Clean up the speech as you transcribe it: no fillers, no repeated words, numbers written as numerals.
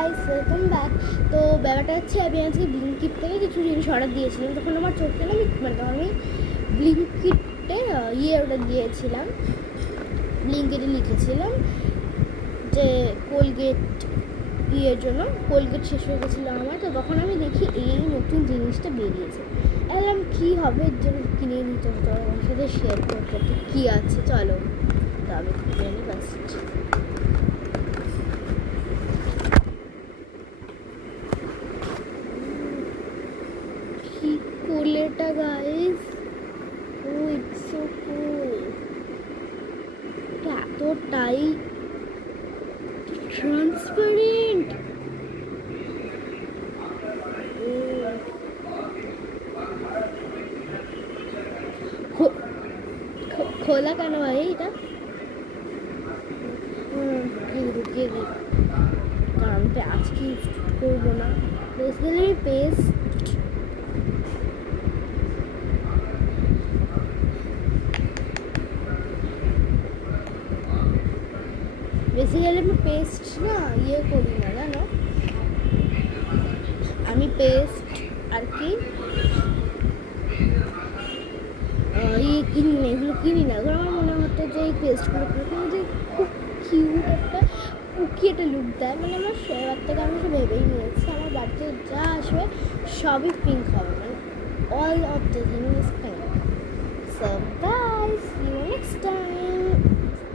Guys, welcome back. তো ব্যাপারটা হচ্ছে আমি আজকে ব্লিঙ্কিট থেকে কিছু জিনিস অর্ডার দিয়েছিলাম। তখন আমার চোখে না তখন আমি ব্লিঙ্কিটে অর্ডার দিয়েছিলাম। ব্লিঙ্কিটে লিখেছিলাম যে কোলগেট জন্য কোলগেট শেষ হয়ে গেছিলো আমার। তো তখন আমি দেখি এই নতুন জিনিসটা বেরিয়েছে। এলাম কী হবে, এর জন্য কিনে নিতে হতো, আমার সাথে শেয়ার করতে হতো কী আছে। চলো তো আমি কিনে নিই ফার্স্ট। কি cool এটা guys, oh it's so cool. এতটাই ট্রান্সপারেন্ট, খোলা কেন ভাই এটা? ঢুকিয়ে দিই, কারণ আমি আজকে ইউজ করবো না। বেসিক্যালি পেস্ট আমি পেস্ট না করি না, জানো। আমি পেস্ট আর কি কিনি না, এগুলো কিনি না। কারণ আমার মনে হতো যে এই পেস্টগুলো যে খুব কিউট একটা কুকি একটা লুক দেয়। মানে আমার সেবার থেকে আমি সব ভেবেই নিয়েছি আমার বাড়িতে যা আসবে সবই পিঙ্ক হবে, মানে all of the thing is pink. So guys, see you next time.